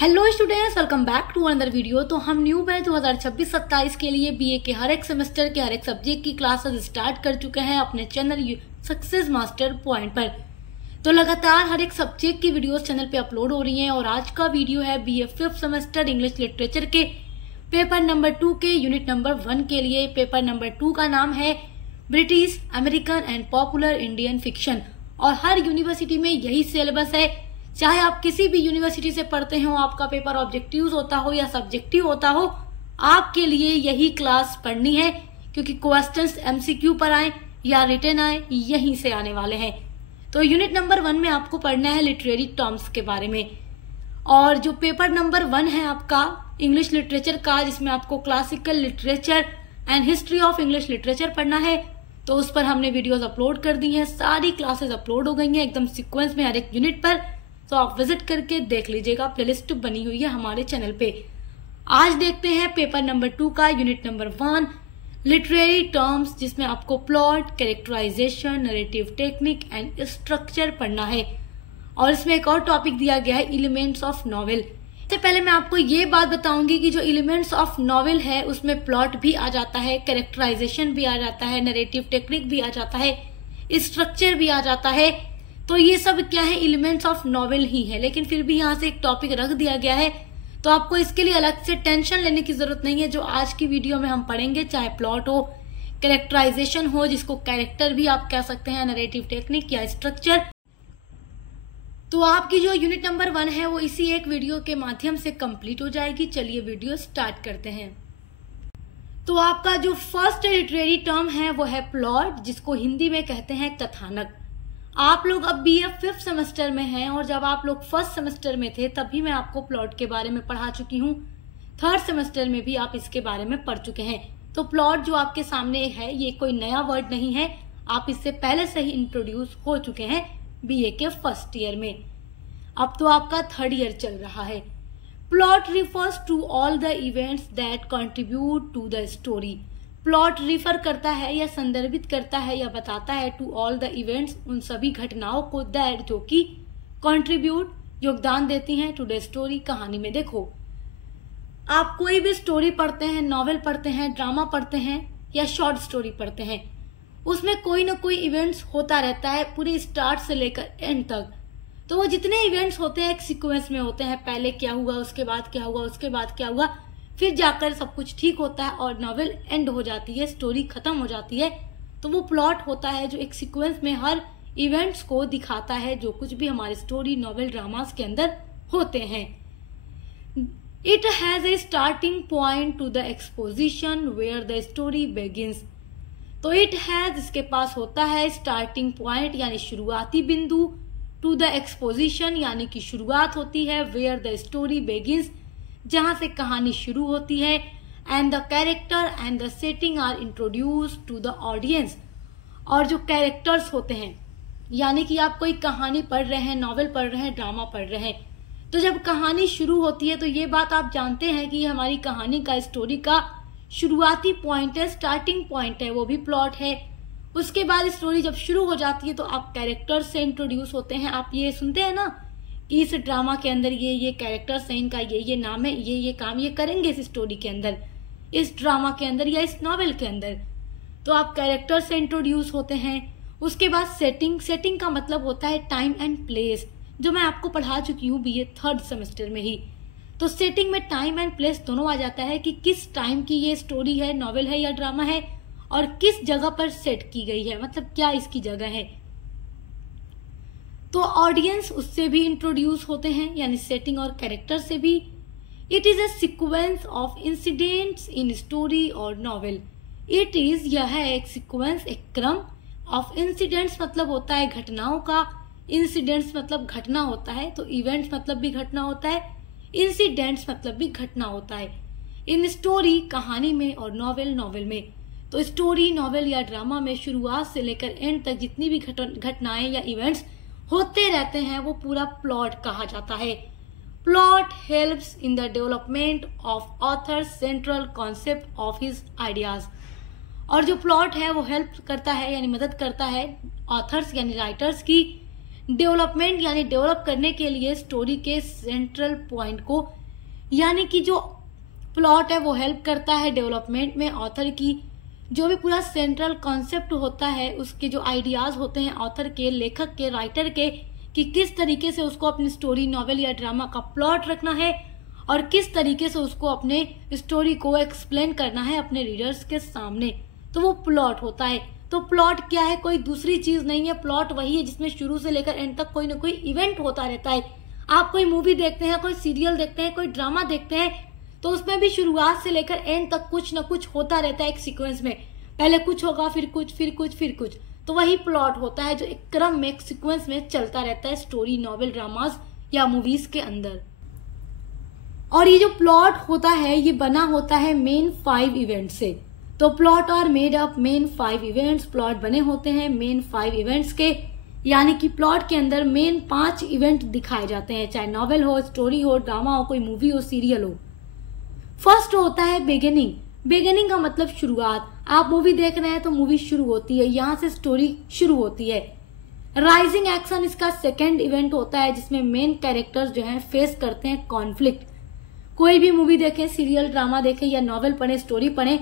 Hello students, welcome back to another video. तो हम new batch 2026-27 के लिए बीए के हर एक सेमेस्टर के हर एक सब्जेक्ट की क्लासेस स्टार्ट कर चुके हैं अपने चैनल सक्सेस मास्टर पॉइंट पर। तो लगातार हर एक सब्जेक्ट की वीडियोस चैनल पे अपलोड हो रही हैं और आज का वीडियो है BA 5th semester English literature के पेपर नंबर 2 के यूनिट नंबर 1 के लिए। पेपर नंबर 2 का नाम है British, American and popular Indian fiction और हर यूनिवर्सिटी में यही सिलेबस है। चाहे आप किसी भी यूनिवर्सिटी से पढ़ते हो, आपका पेपर ऑब्जेक्टिव होता हो या सब्जेक्टिव होता हो, आपके लिए यही क्लास पढ़नी है क्योंकि क्वेश्चंस एमसीक्यू पर आए या रिटन आए यहीं से आने वाले हैं। तो यूनिट नंबर 1 में आपको पढ़ना है लिटरेरी टर्म्स के बारे में और जो पेपर नंबर 1 है आपका इंग्लिश लिटरेचर का, जिसमें आपको classical literature and history of English literature पढ़ना है, तो उस पर हमने वीडियोस अपलोड कर दी हैं। सारी क्लासेस अपलोड हो गई हैं एकदम सीक्वेंस में हर एक यूनिट पर, तो आप विजिट करके देख लीजिएगा, प्लेलिस्ट बनी हुई है हमारे चैनल पे। आज देखते हैं पेपर नंबर 2 का यूनिट नंबर 1 लिटरेरी टर्म्स, जिसमें आपको plot, characterization, narrative technique and structure पढ़ना है। और इसमें एक और टॉपिक दिया गया है एलिमेंट्स ऑफ नॉवेल। इससे पहले मैं आपको ये बात बताऊंगी कि जो एलिमेंट्स ऑफ नॉवेल है उसमें प्लॉट भी आ जाता है, कैरेक्टराइजेशन भी आ जाता है, नरेटिव टेक्निक भी आ जाता है, स्ट्रक्चर भी आ जाता है। तो ये सब क्या है, एलिमेंट्स ऑफ नॉवेल ही है, लेकिन फिर भी यहाँ से एक टॉपिक रख दिया गया है, तो आपको इसके लिए अलग से टेंशन लेने की जरूरत नहीं है। जो आज की वीडियो में हम पढ़ेंगे, चाहे प्लॉट हो, कैरेक्टराइजेशन हो, जिसको कैरेक्टर भी आप कह सकते हैं, नरेटिव टेक्निक या स्ट्रक्चर, तो आपकी जो यूनिट नंबर 1 है वो इसी एक वीडियो के माध्यम से कंप्लीट हो जाएगी। चलिए वीडियो स्टार्ट करते हैं। तो आपका जो फर्स्ट लिटरेरी टर्म है वो है प्लॉट, जिसको हिंदी में कहते हैं कथानक। आप लोग अब बीए 5th सेमेस्टर में हैं और जब आप लोग 1st सेमेस्टर में थे तभी मैं आपको प्लॉट के बारे में पढ़ा चुकी हूँ। 3rd सेमेस्टर में भी आप इसके बारे में पढ़ चुके हैं। तो प्लॉट जो आपके सामने है ये कोई नया वर्ड नहीं है, आप इससे पहले से ही इंट्रोड्यूस हो चुके हैं बीए के 1st ईयर में। अब तो आपका 3rd ईयर चल रहा है। Plot refers to all the events that contribute to the story. Plot refer करता है या संदर्भित करता है या बताता है टू ऑल द इवेंट्स, उन सभी घटनाओं को, दैट जो कि कंट्रीब्यूट योगदान देती हैं टू द स्टोरी, कहानी में। देखो, आप कोई भी स्टोरी पढ़ते हैं, नॉवेल पढ़ते हैं, ड्रामा पढ़ते हैं या शॉर्ट स्टोरी पढ़ते हैं, उसमें कोई ना कोई इवेंट्स होता रहता है पूरे स्टार्ट से लेकर एंड तक। तो वो जितने इवेंट्स होते हैं एक सीक्वेंस में होते हैं, पहले क्या हुआ, उसके बाद क्या हुआ, उसके बाद क्या हुआ, फिर जाकर सब कुछ ठीक होता है और नॉवेल एंड हो जाती है, स्टोरी खत्म हो जाती है। तो वो प्लॉट होता है जो एक सीक्वेंस में हर इवेंट्स को दिखाता है, जो कुछ भी हमारे स्टोरी, नॉवेल, ड्रामास के अंदर होते हैं। It has a starting point to the exposition where the story begins. तो इट हैज, इसके पास होता है स्टार्टिंग पॉइंट यानी शुरुआती बिंदु, टू द एक्सपोजिशन यानी कि शुरुआत होती है, वेयर द स्टोरी बिगिंस जहां से कहानी शुरू होती है, and the character and the setting are introduce to the audience. और जो कैरेक्टर्स होते हैं, यानी कि आप कोई कहानी पढ़ रहे हैं, नॉवेल पढ़ रहे हैं, ड्रामा पढ़ रहे हैं, तो जब कहानी शुरू होती है तो ये बात आप जानते हैं कि ये हमारी कहानी का, स्टोरी का शुरुआती पॉइंट है, स्टार्टिंग पॉइंट है, वो भी प्लॉट है। उसके बाद स्टोरी जब शुरू हो जाती है तो आप कैरेक्टर से इंट्रोड्यूस होते हैं। आप ये सुनते हैं ना कि इस ड्रामा के अंदर ये कैरेक्टर्स हैं, इनका ये नाम है, ये काम ये करेंगे इस स्टोरी के अंदर, इस ड्रामा के अंदर या इस नॉवेल के अंदर। तो आप कैरेक्टर से इंट्रोड्यूस होते हैं। उसके बाद सेटिंग का मतलब होता है टाइम एंड प्लेस, जो मैं आपको पढ़ा चुकी हूँ बीए 3rd सेमेस्टर में ही। तो सेटिंग में टाइम एंड प्लेस दोनों आ जाता है कि किस टाइम की ये स्टोरी है, नॉवेल है या ड्रामा है, और किस जगह पर सेट की गई है, मतलब क्या इसकी जगह है। तो ऑडियंस उससे भी इंट्रोड्यूस होते हैं, यानी सेटिंग और कैरेक्टर से भी। It is a sequence of incidents in story और नॉवेल। इट इज, यह है एक सीक्वेंस, एक क्रम, ऑफ इंसिडेंट्स मतलब होता है घटनाओं का, इंसिडेंट्स मतलब घटना होता है, तो इवेंट्स मतलब भी घटना होता है, इंसिडेंट्स मतलब भी घटना होता है। इन स्टोरी कहानी में और नॉवेल नॉवेल में। तो स्टोरी, नॉवेल या ड्रामा में शुरुआत से लेकर एंड तक जितनी भी घटनाएं या इवेंट्स होते रहते हैं वो पूरा प्लॉट कहा जाता है। Plot helps in the development of author central concept of his ideas. और जो प्लॉट है वो हेल्प करता है यानी मदद करता है ऑथर्स यानी राइटर्स की डेवलपमेंट यानी डेवलप करने के लिए स्टोरी के सेंट्रल पॉइंट को, यानी कि जो प्लॉट है वो हेल्प करता है डेवलपमेंट में। ऑथर की जो भी पूरा सेंट्रल कॉन्सेप्ट होता है, उसके जो आइडियाज होते हैं ऑथर के, लेखक के, राइटर के, कि किस तरीके से उसको अपनी स्टोरी, नॉवेल या ड्रामा का प्लॉट रखना है और किस तरीके से उसको अपने स्टोरी को एक्सप्लेन करना है अपने रीडर्स के सामने, तो वो प्लॉट होता है। तो प्लॉट क्या है? कोई दूसरी चीज नहीं है। प्लॉट वही है जिसमें शुरू से लेकर एंड तक कोई ना कोई इवेंट होता रहता है। आप कोई मूवी देखते हैं, कोई सीरियल देखते हैं, कोई ड्रामा देखते हैं, तो उसमें भी शुरुआत से लेकर एंड तक कुछ ना कुछ होता रहता है एक सीक्वेंस में। पहले कुछ होगा, फिर कुछ, फिर कुछ, फिर कुछ। तो वही प्लॉट होता है जो एक क्रम में, एक सीक्वेंस में चलता रहता है स्टोरी, नॉवेल, ड्रामाज या मूवीज के अंदर। और ये जो प्लॉट होता है ये बना होता है मेन 5 इवेंट से। तो plot are made up main 5 events. Plot बने होते हैं मेन 5 इवेंट्स के, यानी कि प्लॉट के अंदर मेन 5 इवेंट दिखाए जाते हैं, चाहे नॉवेल हो, स्टोरी हो, ड्रामा हो, कोई मूवी हो, सीरियल हो। फर्स्ट होता है बिगिनिंग। बिगिनिंग का मतलब शुरुआत। आप मूवी देख रहे हैं तो मूवी शुरू होती है, यहाँ से स्टोरी शुरू होती है। राइजिंग एक्शन इसका सेकेंड इवेंट होता है, जिसमें मेन कैरेक्टर्स जो हैं फेस करते हैं कॉन्फ्लिक्ट। कोई भी मूवी देखें, सीरियल, ड्रामा देखें या नॉवेल पढ़े, स्टोरी पढ़े,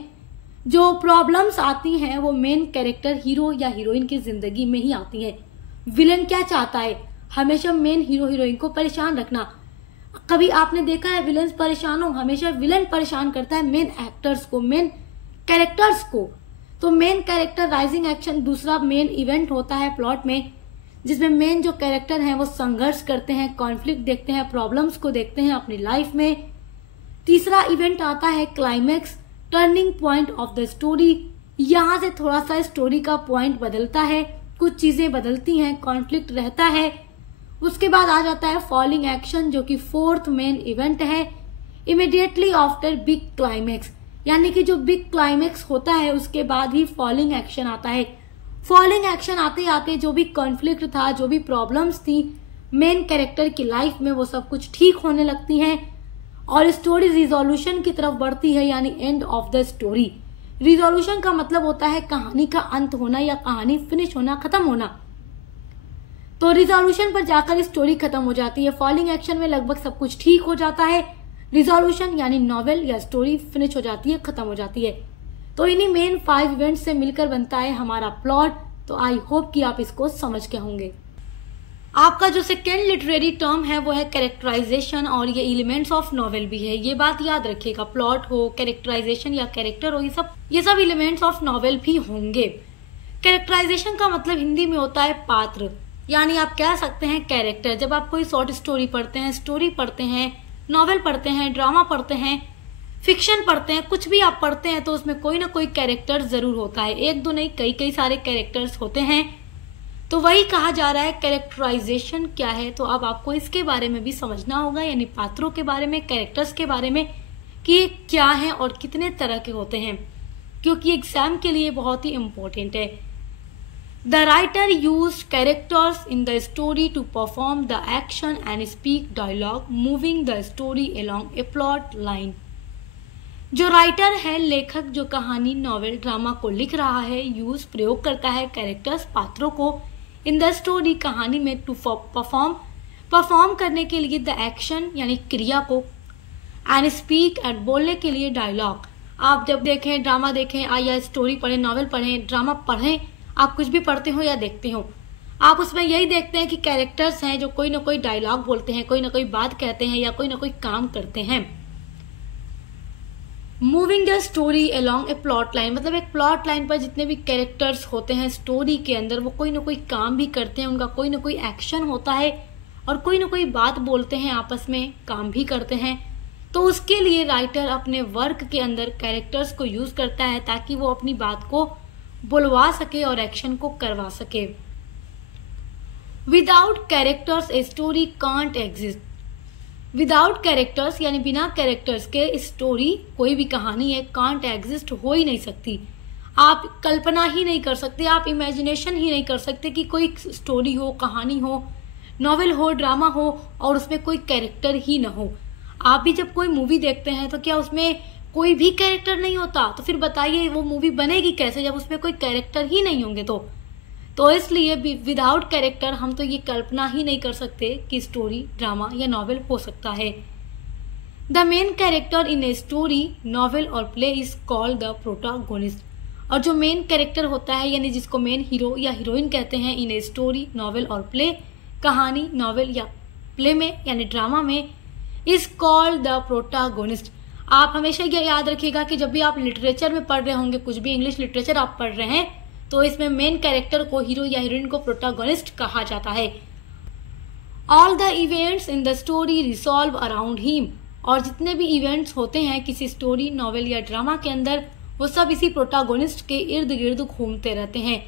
जो प्रॉब्लम्स आती हैं वो मेन कैरेक्टर, हीरो या हीरोइन की जिंदगी में ही आती हैं। विलन क्या चाहता है? हमेशा मेन हीरो हीरोइन को परेशान रखना। कभी आपने देखा है विलन परेशान हो? हमेशा विलन परेशान करता है मेन एक्टर्स को, मेन कैरेक्टर्स को। तो मेन कैरेक्टर राइजिंग एक्शन दूसरा मेन इवेंट होता है प्लॉट में, जिसमें मेन जो कैरेक्टर हैं वो संघर्ष करते हैं, कॉन्फ्लिक्ट देखते हैं, प्रॉब्लम्स को देखते हैं अपनी लाइफ में। तीसरा इवेंट आता है climax, turning point of the story. यहाँ से थोड़ा सा स्टोरी का पॉइंट बदलता है, कुछ चीजें बदलती हैं, कॉन्फ्लिक्ट रहता है। उसके बाद आ जाता है फॉलिंग एक्शन, जो कि फोर्थ मेन इवेंट है, इमीडिएटली आफ्टर बिग क्लाइमैक्स। यानी कि जो बिग क्लाइमैक्स होता है उसके बाद ही फॉलिंग एक्शन आता है। फॉलिंग एक्शन आते आते जो भी कॉन्फ्लिक्ट था, जो भी प्रॉब्लम्स थी मेन कैरेक्टर की लाइफ में, वो सब कुछ ठीक होने लगती हैं और स्टोरी रिजोल्यूशन की तरफ बढ़ती है, यानी end of the story. Resolution का मतलब होता है कहानी का अंत होना या कहानी फिनिश होना, खत्म होना। तो रिजोल्यूशन पर जाकर स्टोरी खत्म हो जाती है। फॉलिंग एक्शन में लगभग सब कुछ ठीक हो जाता है, रिजोल्यूशन यानी नॉवेल या स्टोरी फिनिश हो जाती है, खत्म हो जाती है। तो इन्हीं मेन 5 इवेंट्स से मिलकर बनता है हमारा प्लॉट। तो आई होप कि आप इसको समझ के होंगे। आपका जो सेकेंड लिटरेरी टर्म है वो है कैरेक्टराइजेशन, और ये एलिमेंट्स ऑफ नॉवेल भी है। ये बात याद रखिएगा, प्लॉट हो, कैरेक्टराइजेशन या कैरेक्टर हो, ये सब एलिमेंट्स ऑफ नॉवेल भी होंगे। कैरेक्टराइजेशन का मतलब हिंदी में होता है पात्र, यानी आप कह सकते हैं कैरेक्टर। जब आप कोई शॉर्ट स्टोरी पढ़ते हैं, स्टोरी पढ़ते हैं, नॉवेल पढ़ते हैं, ड्रामा पढ़ते हैं, फिक्शन पढ़ते हैं, कुछ भी आप पढ़ते हैं तो उसमें कोई ना कोई कैरेक्टर जरूर होता है। एक दो नहीं, कई कई सारे कैरेक्टर्स होते हैं। तो वही कहा जा रहा है कैरेक्टराइजेशन क्या है। तो अब आपको इसके बारे में भी समझना होगा, यानी पात्रों के बारे में, कैरेक्टर्स के बारे में, कि ये क्या है और कितने तरह के होते हैं, क्योंकि एग्जाम के लिए बहुत ही इम्पोर्टेंट है। The writer used characters in the story to perform the action and speak dialogue, moving the story along a plot line. जो राइटर है, लेखक, जो कहानी, नॉवेल, ड्रामा को लिख रहा है, यूज प्रयोग करता है कैरेक्टर्स, पात्रों को, इन द स्टोरी, कहानी में, टू परफॉर्म करने के लिए, द एक्शन यानी क्रिया को, एंड स्पीक एंड बोलने के लिए डायलॉग। आप जब देखें, ड्रामा देखें या स्टोरी पढ़ें, नॉवेल पढ़ें, ड्रामा पढ़ें, आप कुछ भी पढ़ते हो या देखते हो, आप उसमें यही देखते हैं कि कैरेक्टर्स हैं जो कोई ना कोई डायलॉग बोलते हैं, कोई ना कोई बात कहते हैं या कोई ना कोई काम करते हैं। Moving the story along a plot line, मतलब एक प्लॉट लाइन पर जितने भी कैरेक्टर्स होते हैं स्टोरी के अंदर, वो कोई ना कोई काम भी करते हैं, उनका कोई ना कोई एक्शन होता है और कोई ना कोई बात बोलते हैं, आपस में काम भी करते हैं। तो उसके लिए राइटर अपने वर्क के अंदर कैरेक्टर्स को यूज करता है ताकि वो अपनी बात को बुलवा सके और एक्शन को करवा सके। Without characters a story can't exist. Without characters यानी बिना कैरेक्टर्स के स्टोरी, कोई भी कहानी है, कांट एग्जिस्ट, हो ही नहीं सकती। आप कल्पना ही नहीं कर सकते, आप इमेजिनेशन ही नहीं कर सकते कि कोई स्टोरी हो, कहानी हो, नॉवेल हो, ड्रामा हो और उसमें कोई कैरेक्टर ही ना हो। आप भी जब कोई मूवी देखते हैं तो क्या उसमें कोई भी कैरेक्टर नहीं होता? तो फिर बताइए वो मूवी बनेगी कैसे जब उसमें कोई कैरेक्टर ही नहीं होंगे? तो तो इसलिए विदाउट कैरेक्टर हम तो ये कल्पना ही नहीं कर सकते कि स्टोरी, ड्रामा या नॉवेल हो सकता है। The main character in a story, novel और play is called the protagonist. और जो मेन कैरेक्टर होता है यानी जिसको मेन हीरो या हीरोइन कहते हैं इन ए स्टोरी, नॉवेल और प्ले, कहानी, नॉवेल या प्ले में यानी ड्रामा में, इज कॉल्ड द प्रोटागोनिस्ट। आप हमेशा ये याद रखिएगा कि जब भी आप लिटरेचर में पढ़ रहे होंगे, कुछ भी इंग्लिश लिटरेचर आप पढ़ रहे हैं, तो इसमें मेन कैरेक्टर को, हीरो या हीरोइन को प्रोटागोनिस्ट कहा जाता है। All the events in the story resolve around him. और जितने भी इवेंट्स होते हैं किसी स्टोरी, नॉवेल या ड्रामा के अंदर, वो सब इसी प्रोटागोनिस्ट के इर्द गिर्द घूमते रहते हैं।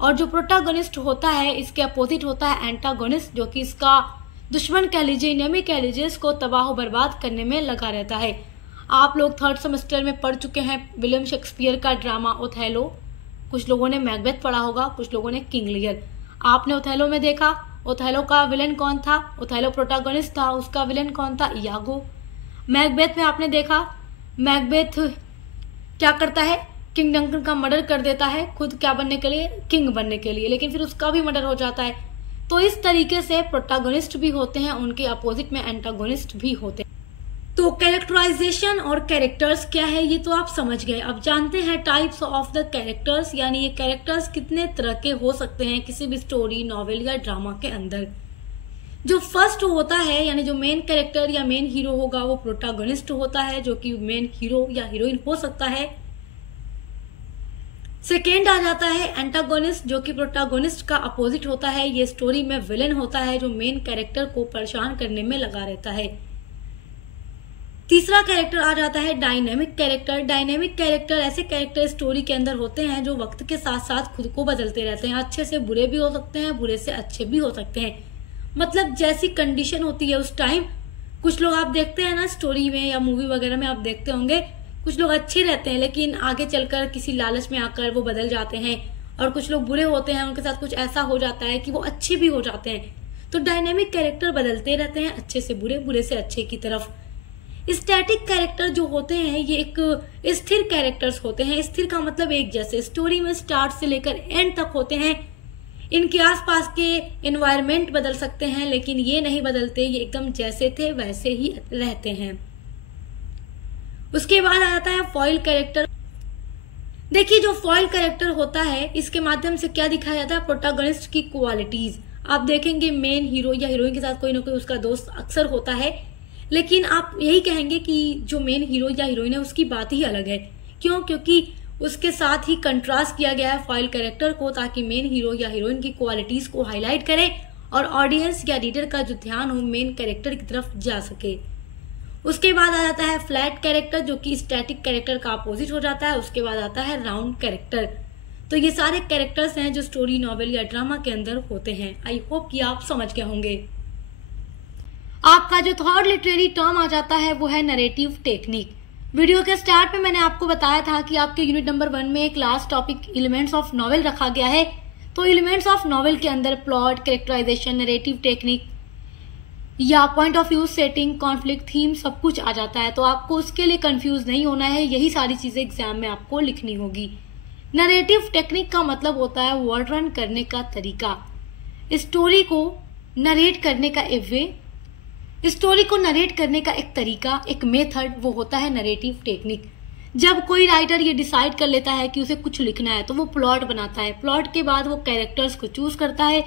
और जो प्रोटागोनिस्ट होता है इसके अपोजिट होता है एंटागोनिस्ट, जो कि इसका दुश्मन कह लीजिए, इनेमी कह लीजिए, इसको तबाह बर्बाद करने में लगा रहता है। आप लोग 3rd सेमेस्टर में पढ़ चुके हैं विलियम शेक्सपियर का ड्रामा ओथेलो। कुछ लोगों ने मैकबेथ पढ़ा होगा, कुछ लोगों ने किंग लियर। आपने ओथेलो में देखा, ओथेलो का विलन कौन था? ओथेलो प्रोटागोनिस्ट था, उसका विलन कौन था? इयागो। मैकबेथ में आपने देखा, मैकबेथ क्या करता है? किंग डंकन का मर्डर कर देता है, खुद क्या बनने के लिए? किंग बनने के लिए, लेकिन फिर उसका भी मर्डर हो जाता है। तो इस तरीके से प्रोटागोनिस्ट भी होते हैं, उनके अपोजिट में एंटागोनिस्ट भी होते हैं। तो कैरेक्टराइजेशन और कैरेक्टर्स क्या है ये तो आप समझ गए। अब जानते हैं टाइप्स ऑफ द कैरेक्टर्स, यानी ये कैरेक्टर्स कितने तरह के हो सकते हैं किसी भी स्टोरी, नॉवेल या ड्रामा के अंदर। जो फर्स्ट होता है यानी जो मेन कैरेक्टर या मेन हीरो होगा वो प्रोटागोनिस्ट होता है, जो कि मेन हीरो या हीरोइन हो सकता है। सेकेंड आ जाता है एंटागोनिस्ट, जो कि प्रोटागोनिस्ट का अपोजिट होता है। ये स्टोरी में विलन होता है जो मेन कैरेक्टर को परेशान करने में लगा रहता है। तीसरा कैरेक्टर आ जाता है डायनेमिक कैरेक्टर। डायनेमिक कैरेक्टर ऐसे कैरेक्टर स्टोरी के अंदर होते हैं जो वक्त के साथ साथ खुद को बदलते रहते हैं। अच्छे से बुरे भी हो सकते हैं, बुरे से अच्छे भी हो सकते हैं। मतलब जैसी कंडीशन होती है उस टाइम। कुछ लोग आप देखते हैं ना स्टोरी में या मूवी वगैरह में आप देखते होंगे, कुछ लोग अच्छे रहते हैं लेकिन आगे चलकर किसी लालच में आकर वो बदल जाते हैं। और कुछ लोग बुरे होते हैं, उनके साथ कुछ ऐसा हो जाता है कि वो अच्छे भी हो जाते हैं। तो डायनेमिक कैरेक्टर बदलते रहते हैं, अच्छे से बुरे, बुरे से अच्छे की तरफ। स्टैटिक कैरेक्टर जो होते हैं ये एक स्थिर कैरेक्टर्स होते हैं। स्थिर का मतलब एक जैसे, स्टोरी में स्टार्ट से लेकर एंड तक होते हैं। इनके आसपास के एनवायरनमेंट बदल सकते हैं लेकिन ये नहीं बदलते, ये एकदम जैसे थे वैसे ही रहते हैं। उसके बाद आ जाता है फॉइल कैरेक्टर। देखिए जो फॉइल कैरेक्टर होता है इसके माध्यम से क्या दिखाया जाता है? प्रोटागोनिस्ट की क्वालिटीज। आप देखेंगे मेन हीरो या हीरोइन के साथ कोई ना कोई उसका दोस्त अक्सर होता है, लेकिन आप यही कहेंगे कि जो मेन हीरो या हीरोइन है उसकी बात ही अलग है। क्यों? क्योंकि उसके साथ ही कंट्रास्ट किया गया है फॉइल कैरेक्टर को, ताकि मेन हीरो या हीरोइन की क्वालिटीज को हाईलाइट करे और ऑडियंस या रीडर का जो ध्यान हो मेन कैरेक्टर की तरफ जा सके। उसके बाद आ जाता है फ्लैट कैरेक्टर, जो कि स्टैटिक कैरेक्टर का अपोजिट हो जाता है। उसके बाद आता है राउंड कैरेक्टर। तो ये सारे कैरेक्टर्स हैं जो स्टोरी, नॉवेल या ड्रामा के अंदर होते हैं। आई होप कि आप समझ गए होंगे। आपका जो थर्ड लिटरेरी टर्म आ जाता है वो है नरेटिव टेक्निक। वीडियो के स्टार्ट में मैंने आपको बताया था कि आपके यूनिट नंबर 1 में एक last topic elements of novel रखा गया है। तो एलिमेंट्स ऑफ नॉवेल के अंदर प्लॉट, कैरेक्टराइजेशन, नरेटिव टेक्निक या point of view, setting, conflict, theme सब कुछ आ जाता है। तो आपको उसके लिए कंफ्यूज नहीं होना है, यही सारी चीजें एग्जाम में आपको लिखनी होगी। नरेटिव टेक्निक का मतलब होता है वर्णन करने का तरीका, स्टोरी को नरेट करने का ए वे, स्टोरी को नरेट करने का एक तरीका, एक मेथड, वो होता है नरेटिव टेक्निक। जब कोई राइटर ये डिसाइड कर लेता है कि उसे कुछ लिखना है तो वो प्लॉट बनाता है। प्लॉट के बाद वो कैरेक्टर्स को चूज करता है,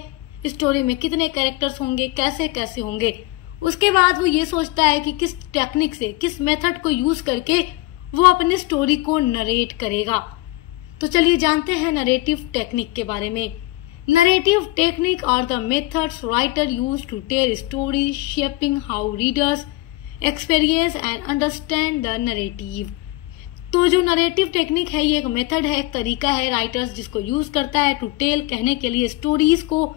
स्टोरी में कितने कैरेक्टर्स होंगे, कैसे कैसे होंगे। उसके बाद वो ये सोचता है कि किस टेक्निक से, किस मेथड को यूज करके वो अपनी स्टोरी को नरेट करेगा। तो चलिए जानते हैं नरेटिव टेक्निक के बारे में। Narrative technique are the methods writer use to tell stories, shaping how readers experience and understand the narrative. तो जो नरेटिव टेक्निक है ये एक मेथड है, एक तरीका है राइटर्स जिसको यूज करता है टू टेल, कहने के लिए स्टोरीज को,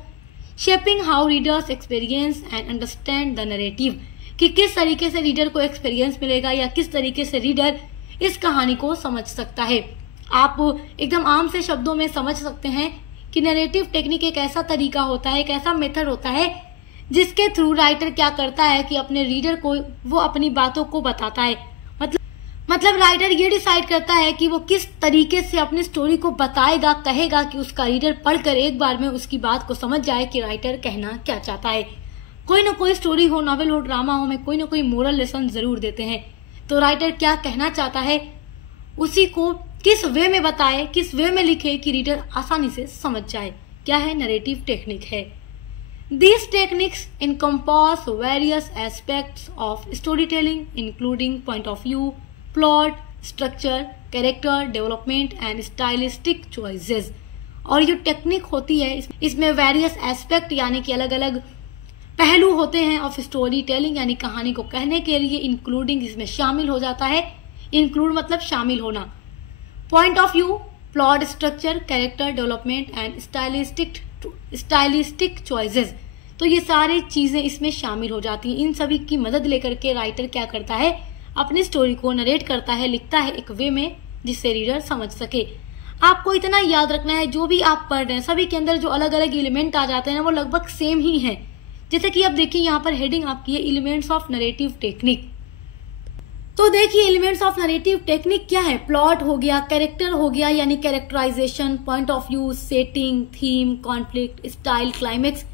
shaping how readers experience and understand the narrative, कि किस तरीके से रीडर को एक्सपीरियंस मिलेगा या किस तरीके से रीडर इस कहानी को समझ सकता है। आप एकदम आम से शब्दों में समझ सकते हैं कि नरेटिव टेक्निक एक ऐसा तरीका होता है, एक ऐसा मेथड होता है जिसके थ्रू राइटर क्या करता है कि अपने रीडर को वो अपनी बातों को बताता है। मतलब राइटर ये डिसाइड करता है कि वो किस तरीके से अपनी स्टोरी को बताएगा, कहेगा कि उसका रीडर पढ़कर एक बार में उसकी बात को समझ जाए कि राइटर कहना क्या चाहता है। कोई ना कोई स्टोरी हो, नॉवेल हो, ड्रामा हो, में कोई ना कोई मोरल लेसन जरूर देते हैं। तो राइटर क्या कहना चाहता है उसी को किस वे में बताए, किस वे में लिखे कि रीडर आसानी से समझ जाए। क्या है? नरेटिव टेक्निक है। These techniques encompass various aspects of storytelling, including point of view, plot, structure, character development and stylistic choices। और ये टेक्निक होती है इसमें वेरियस एस्पेक्ट यानी कि अलग अलग पहलू होते हैं ऑफ स्टोरी टेलिंग यानी कहानी को कहने के लिए, इंक्लूडिंग इसमें शामिल हो जाता है। इंक्लूड मतलब शामिल होना। Point of view, plot, structure, character development and stylistic choices. तो ये सारी चीजें इसमें शामिल हो जाती हैं। इन सभी की मदद लेकर के राइटर क्या करता है? अपनी स्टोरी को नरेट करता है, लिखता है एक वे में जिससे रीडर समझ सके। आपको इतना याद रखना है, जो भी आप पढ़ रहे हैं सभी के अंदर जो अलग अलग एलिमेंट आ जाते हैं ना, वो लगभग सेम ही हैं। जैसे कि आप देखिए यहाँ पर हेडिंग आपकी है एलिमेंट्स ऑफ नरेटिव टेक्निक। तो देखिए एलिमेंट्स ऑफ नरेटिव टेक्निक क्या है? प्लॉट हो गया, कैरेक्टर हो गया यानी characterization, point of view, setting, theme, conflict, style, climax,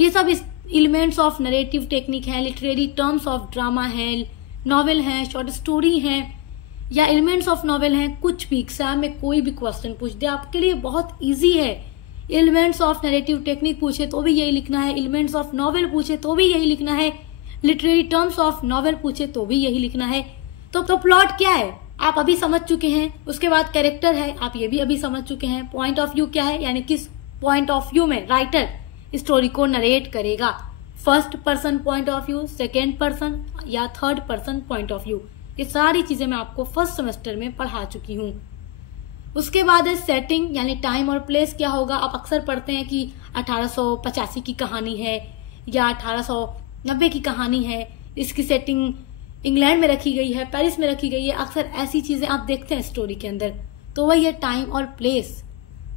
ये सब एलिमेंट्स ऑफ नरेटिव टेक्निक है। लिटरेरी टर्म्स ऑफ ड्रामा है, नॉवेल है, शॉर्ट स्टोरी है या एलिमेंट्स ऑफ नॉवेल है। कुछ भी एग्जाम में कोई भी क्वेश्चन पूछ दे आपके लिए बहुत इजी है। एलिमेंट्स ऑफ नरेटिव टेक्निक पूछे तो भी यही लिखना है, एलिमेंट्स ऑफ नॉवेल पूछे तो भी यही लिखना है, लिटरेरी टर्म्स ऑफ नॉवेल पूछे तो भी यही लिखना है। तो प्लॉट क्या है आप अभी समझ चुके हैं। उसके बाद कैरेक्टर है, आप ये भी अभी समझ चुके हैं। पॉइंट ऑफ व्यू क्या है, यानी किस पॉइंट ऑफ व्यू में राइटर स्टोरी को नरेट करेगा। First person point of view, second person या third person point of view. ये सारी चीजें मैं आपको फर्स्ट सेमेस्टर में पढ़ा चुकी हूँ। उसके बाद है सेटिंग यानी टाइम और प्लेस क्या होगा। आप अक्सर पढ़ते हैं कि 1885 की कहानी है या 1890 की कहानी है, इसकी सेटिंग इंग्लैंड में रखी गई है, पेरिस में रखी गई है। अक्सर ऐसी चीजें आप देखते हैं स्टोरी के अंदर। तो वही है टाइम और प्लेस।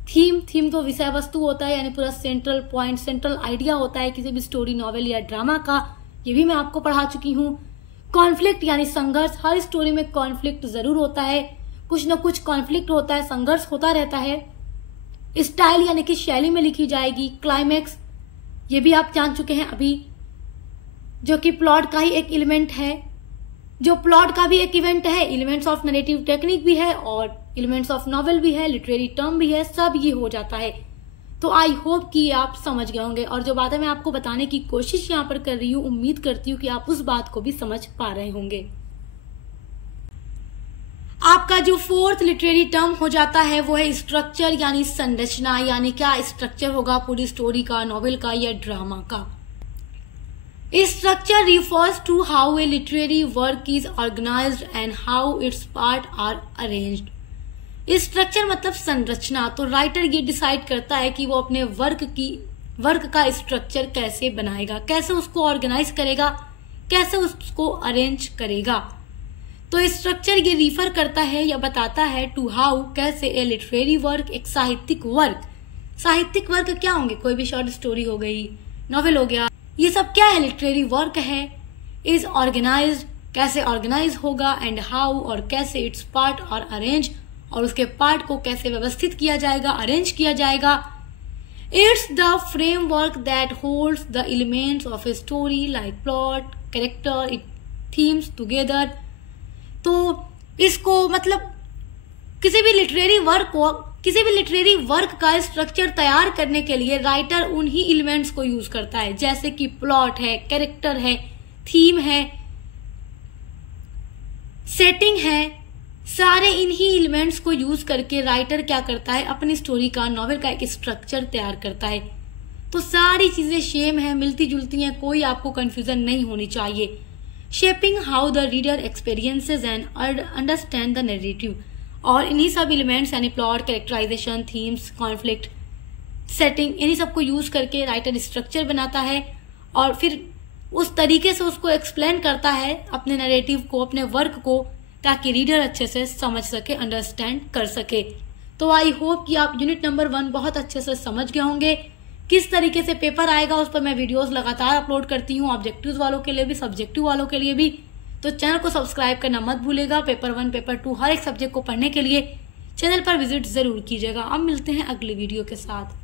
थीम तो विषय वस्तु होता है यानी पूरा सेंट्रल पॉइंट, सेंट्रल आइडिया होता है किसी भी स्टोरी, नॉवेल या ड्रामा का। ये भी मैं आपको पढ़ा चुकी हूँ। कॉन्फ्लिक्ट यानी संघर्ष, हर स्टोरी में कॉन्फ्लिक्ट जरूर होता है, कुछ न कुछ कॉन्फ्लिक्ट होता है, संघर्ष होता रहता है। स्टाइल यानी कि शैली में लिखी जाएगी। क्लाइमेक्स ये भी आप जान चुके हैं अभी, जो कि प्लॉट का ही एक एलिमेंट है, जो प्लॉट का भी एक इवेंट है। एलिमेंट्स ऑफ नरेटिव टेक्निक भी है और एलिमेंट्स ऑफ नॉवेल भी है, लिटरेरी टर्म भी है, सब ये हो जाता है। तो आई होप कि आप समझ गए होंगे और जो बातें मैं आपको बताने की कोशिश यहाँ पर कर रही हूँ, उम्मीद करती हूँ कि आप उस बात को भी समझ पा रहे होंगे। आपका जो फोर्थ लिटरेरी टर्म हो जाता है वो है स्ट्रक्चर यानी संरचना, यानी क्या स्ट्रक्चर होगा पूरी स्टोरी का, नॉवेल का या ड्रामा का। Structure refers to how a literary work is organized and how its parts are arranged। Structure मतलब संरचना। तो राइटर ये डिसाइड करता है कि वो अपने वर्क का स्ट्रक्चर कैसे बनाएगा, कैसे उसको ऑर्गेनाइज करेगा, कैसे उसको अरेंज करेगा। तो स्ट्रक्चर ये रिफर करता है या बताता है टू हाउ, कैसे ए लिटरेरी वर्क, एक साहित्यिक वर्क। साहित्यिक वर्क क्या होंगे? कोई भी शॉर्ट स्टोरी हो गई, नॉवेल हो गया, ये सब क्या है? लिटरेरी वर्क है। इज ऑर्गेनाइज, कैसे ऑर्गेनाइज होगा, एंड हाउ और कैसे इट्स पार्ट और अरेंज, और उसके पार्ट को कैसे व्यवस्थित किया जाएगा, अरेंज किया जाएगा। It's the framework that holds the elements of a story like plot, character, themes together. तो इसको मतलब किसी भी लिटरेरी वर्क का स्ट्रक्चर तैयार करने के लिए राइटर उन्हीं एलिमेंट्स को यूज करता है, जैसे कि प्लॉट है, कैरेक्टर है, थीम है, सेटिंग है। सारे इन्हीं एलिमेंट्स को यूज करके राइटर क्या करता है? अपनी स्टोरी का, नॉवेल का एक स्ट्रक्चर तैयार करता है। तो सारी चीजें सेम है, मिलती जुलती हैं, कोई आपको कंफ्यूजन नहीं होनी चाहिए। Shaping how the reader experiences and understand the narrative. और इन्हीं सब एलिमेंट्स यानी plot, characterization, themes, conflict, setting, इन्हीं सबको यूज करके राइटर स्ट्रक्चर बनाता है और फिर उस तरीके से उसको एक्सप्लेन करता है अपने नैरेटिव को, अपने वर्क को, ताकि रीडर अच्छे से समझ सके, अंडरस्टैंड कर सके। तो आई होप कि आप यूनिट नंबर 1 बहुत अच्छे से समझ गए होंगे। किस तरीके से पेपर आएगा उस पर मैं वीडियोस लगातार अपलोड करती हूँ, ऑब्जेक्टिव वालों के लिए भी, सब्जेक्टिव वालों के लिए भी। तो चैनल को सब्सक्राइब करना मत भूलेगा। पेपर 1, पेपर 2 हर एक सब्जेक्ट को पढ़ने के लिए चैनल पर विजिट ज़रूर कीजिएगा। अब मिलते हैं अगले वीडियो के साथ।